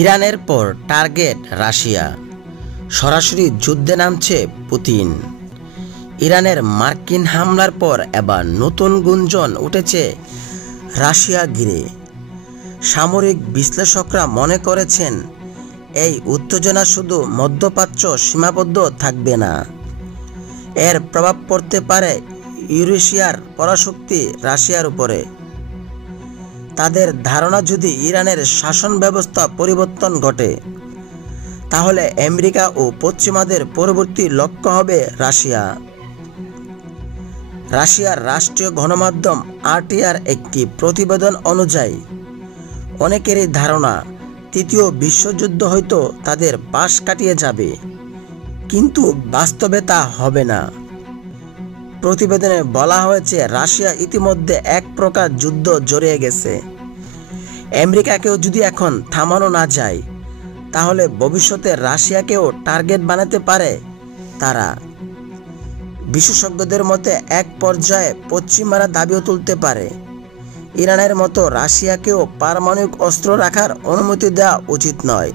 ইরানের পর target Russia, সরাসরি যুদ্ধে নামছে পুতিন। ইরানের মার্কিন হামলার পর এবার নতুন গুঞ্জন উঠেছে রাশিয়া ঘিরে। সামরিক বিশ্লেষকরা মনে করেছেন, এই উত্তেজনা শুধু মধ্যপ্রাচ্য সীমাবদ্ধ থাকবে না, এর প্রভাব পড়তে পারে ইউরেশিয়ার পরাশক্তি রাশিয়ার উপরে। তাদের ধারণা, যদি ইরানের শাসন ব্যবস্থা পরিবর্তন ঘটে, তাহলে আমেরিকা ও পশ্চিমাদের পরবর্তী লক্ষ্য হবে রাশিয়া। রাশিয়ার রাষ্ট্রীয় গণমাধ্যম RTR একটি প্রতিবেদন অনুযায়ী অনেকেরই ধারণা, তৃতীয় বিশ্বযুদ্ধ হয়তো তাদের পাশ কাটিয়ে যাবে, কিন্তু বাস্তবে তা হবে না। প্রতিবেদনে বলা হয়েছে, রাশিয়া ইতিমধ্যে এক প্রকার যুদ্ধ জড়িয়ে গেছে। আমেরিকাকেও যদি এখন থামানো না যায়, তাহলে ভবিষ্যতে রাশিয়াকেও টার্গেট বানাতে পারে তারা। বিশেষজ্ঞদের মতে এক পর্যায়ে পশ্চিমারা দাবিও তুলতে পারে, ইরানের মতো রাশিয়াকেও পারমাণবিক অস্ত্র রাখার অনুমতি দেওয়া উচিত নয়।